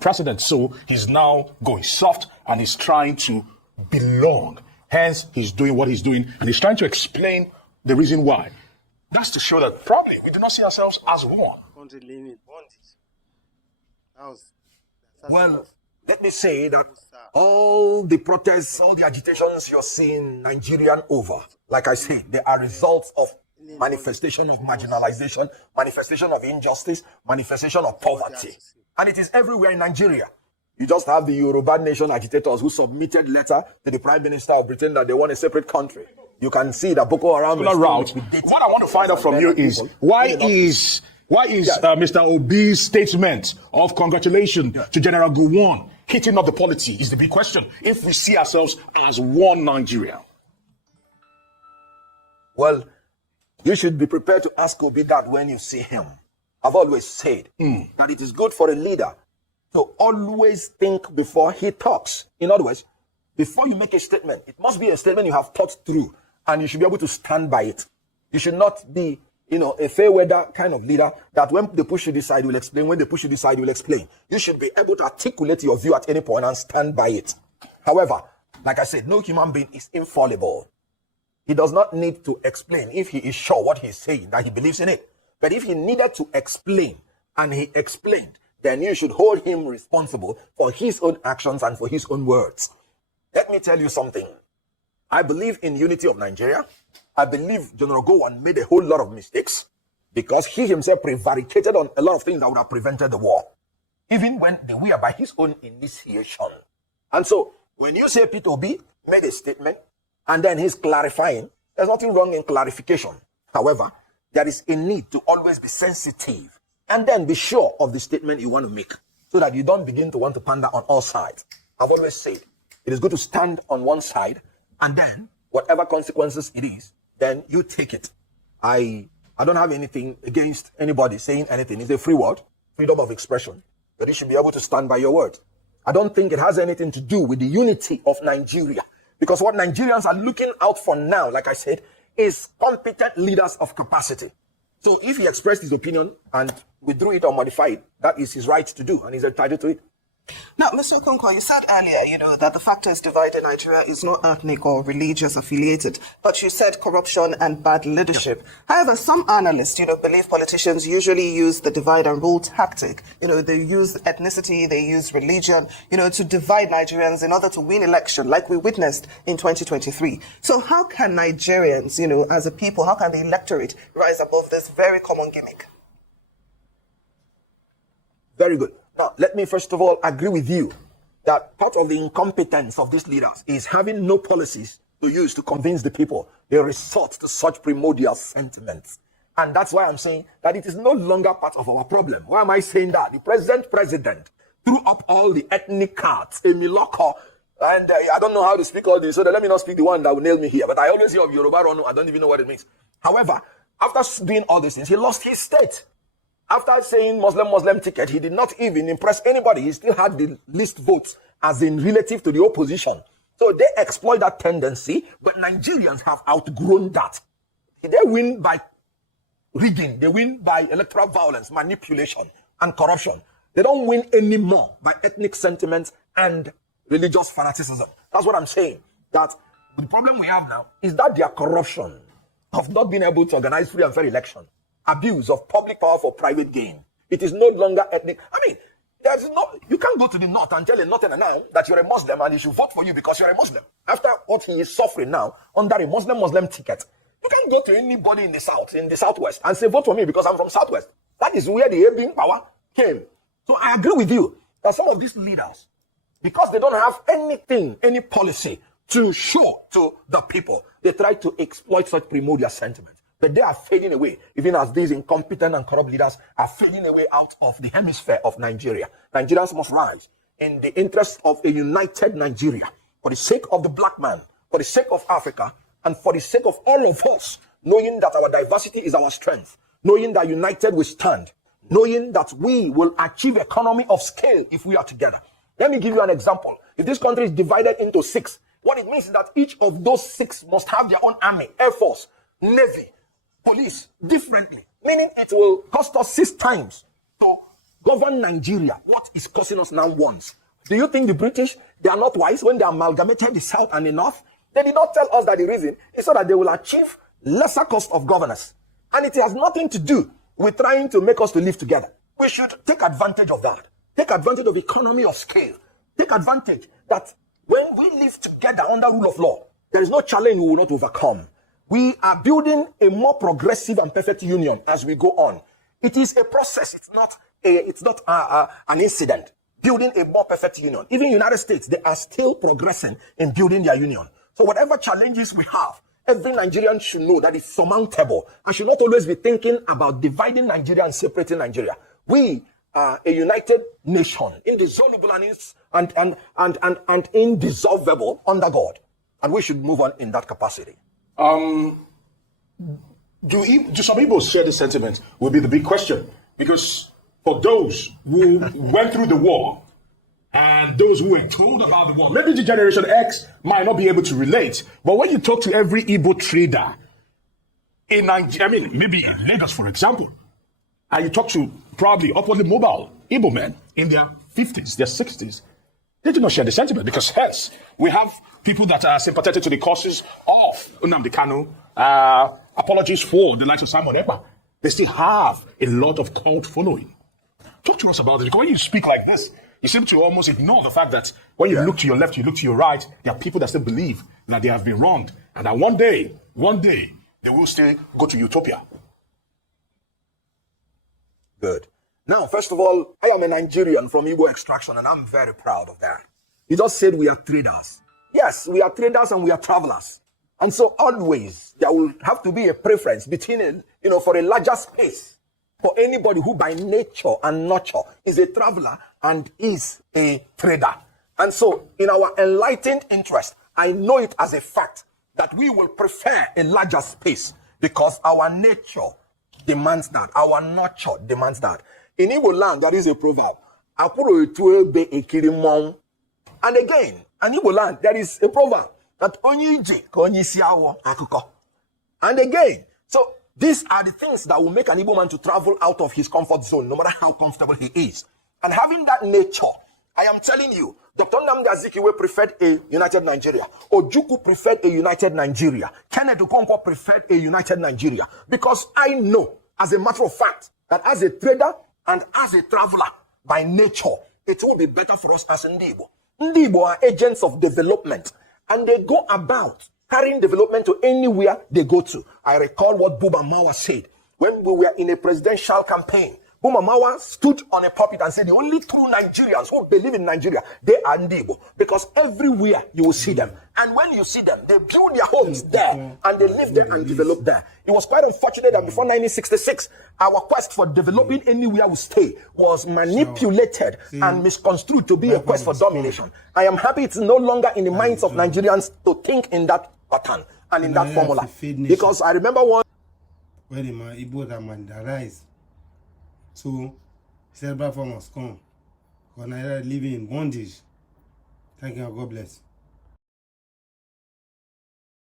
precedent. So he's now going soft and he's trying to belong. Hence, he's doing what he's doing and he's trying to explain the reason why. That's to show that probably we do not see ourselves as one. Well, let me say that all the protests, all the agitations you're seeing Nigerian over, like I said, they are results of manifestation of marginalization, manifestation of injustice, manifestation of poverty. And it is everywhere in Nigeria. You just have the Yoruba nation agitators who submitted letter to the Prime Minister of Britain that they want a separate country. You can see that Boko Haram route. What I want to find out from you is why is Mr. Obi's statement of congratulations to General Gowon hitting up the polity is the big question. If we see ourselves as one Nigeria. Well, you should be prepared to ask Obi that when you see him. I've always said that it is good for a leader to always think before he talks. In other words, before you make a statement, it must be a statement you have thought through, and you should be able to stand by it. You should not be, a fair weather kind of leader that when they push you this side, you will explain. When they push you this side, you will explain. You should be able to articulate your view at any point and stand by it. However, like I said, no human being is infallible. He does not need to explain if he is sure what he's saying, that he believes in it. But if he needed to explain and he explained, then you should hold him responsible for his own actions and for his own words. Let me tell you something. I believe in unity of Nigeria. I believe General Gowon made a whole lot of mistakes because he himself prevaricated on a lot of things that would have prevented the war, even when they were by his own initiation. And so, when you say Peter Obi made a statement and then he's clarifying, there's nothing wrong in clarification. However, there is a need to always be sensitive and then be sure of the statement you want to make so that you don't begin to want to pander on all sides. I've always said it is good to stand on one side and then whatever consequences it is, then you take it. I don't have anything against anybody saying anything. It's a free word, freedom of expression, but you should be able to stand by your word. I don't think it has anything to do with the unity of Nigeria, because what Nigerians are looking out for now, like I said, is competent leaders of capacity. So if he expressed his opinion and withdrew it or modified it, that is his right to do, and he's entitled to it. Now, Mr. Okonkwo, you said earlier, that the factors dividing Nigeria is not ethnic or religious affiliated, but you said corruption and bad leadership. However, some analysts, believe politicians usually use the divide and rule tactic. They use ethnicity, they use religion, to divide Nigerians in order to win election, like we witnessed in 2023. So how can Nigerians, as a people, how can the electorate rise above this very common gimmick? Very good. Now, let me first of all agree with you that part of the incompetence of these leaders is having no policies to use to convince the people. They resort to such primordial sentiments. And that's why I'm saying that it is no longer part of our problem. Why am I saying that? The president threw up all the ethnic cards, a Miloko, and I don't know how to speak all this, so let me not speak the one that will nail me here. But I always hear of Yoruba Rono, I don't even know what it means. However, after doing all these things, he lost his state. After saying Muslim ticket, he did not even impress anybody. He still had the least votes as in relative to the opposition. So they exploit that tendency, but Nigerians have outgrown that. They win by rigging. They win by electoral violence, manipulation, and corruption. They don't win anymore by ethnic sentiments and religious fanaticism. That's what I'm saying. That the problem we have now is that their corruption of not being able to organize free and fair election, abuse of public power for private gain. It is no longer ethnic. I mean, you can't go to the north and tell a northerner now that you're a Muslim and he should vote for you because you're a Muslim. After what he is suffering now under a Muslim ticket, you can't go to anybody in the south, in the southwest, and say vote for me because I'm from southwest. That is where the Abing power came. So I agree with you that some of these leaders, because they don't have anything, any policy to show to the people, they try to exploit such primordial sentiments. But they are fading away, even as these incompetent and corrupt leaders are fading away out of the hemisphere of Nigeria. Nigerians must rise in the interest of a united Nigeria, for the sake of the black man, for the sake of Africa, and for the sake of all of us, knowing that our diversity is our strength, knowing that united we stand, knowing that we will achieve economy of scale if we are together. Let me give you an example. If this country is divided into 6, what it means is that each of those 6 must have their own army, air force, navy, police differently, meaning it will cost us 6 times to govern Nigeria, what is causing us now once. Do you think the British, they are not wise when they amalgamated the South and the North? They did not tell us that the reason is so that they will achieve lesser cost of governance. And it has nothing to do with trying to make us to live together. We should take advantage of that. Take advantage of economy of scale. Take advantage that when we live together under rule of law, there is no challenge we will not overcome. We are building a more progressive and perfect union as we go on. It is a process. It's not an incident. Building a more perfect union. Even United States, they are still progressing in building their union. So whatever challenges we have, every Nigerian should know that it's surmountable and should not always be thinking about dividing Nigeria and separating Nigeria. We are a united nation, indissoluble and indissolvable under God. And we should move on in that capacity. Do some people share the sentiment will be the big question. Because for those who went through the war and those who were told about the war, maybe the Generation X might not be able to relate. But when you talk to every Igbo trader in Nigeria, maybe in Lagos, for example, and you talk to probably upwardly mobile Igbo men in their 50s, their 60s, they do not share the sentiment because hence we have people that are sympathetic to the causes of Nnamdi Kanu, apologies for the likes of Simon Ekpa. They still have a lot of cult following. Talk to us about it, because when you speak like this, you seem to almost ignore the fact that when you look to your left, you look to your right, there are people that still believe that they have been wronged, and that one day, they will still go to utopia. Good. Now, first of all, I am a Nigerian from Igbo extraction, and I'm very proud of that. You just said we are traders. Yes, we are traders and we are travelers. And so always there will have to be a preference between, for a larger space for anybody who by nature and nurture is a traveler and is a trader. And so in our enlightened interest, I know it as a fact that we will prefer a larger space because our nature demands that. Our nurture demands that. In Igbo land, there is a proverb. And again, in Igbo land, there is a proverb that and again, so these are the things that will make an Igbo man to travel out of his comfort zone, no matter how comfortable he is. And having that nature, I am telling you, Dr. Nnamdi Azikiwe preferred a united Nigeria. Ojukwu preferred a united Nigeria. Kenneth Okonkwo preferred a united Nigeria. Because I know, as a matter of fact, that as a trader and as a traveler, by nature, it will be better for us as Ndibo. Ndibo are agents of development, and they go about carrying development to anywhere they go to. I recall what Buma Mawa said when we were in a presidential campaign. Buma Mawa stood on a pulpit and said the only true Nigerians who believe in Nigeria, they are Ndibo. Because everywhere you will see them. And when you see them, they build their homes there and they live there and develop there. It was quite unfortunate that before 1966, our quest for developing anywhere we stay was manipulated and misconstrued to be a quest for domination. I am happy it's no longer in the minds of Nigerians to think in that pattern and in that formula. Because I remember one where the man Igbo that man that rise. So cerebral form must come. Because Nigeria living in bondage. Thank you, God bless.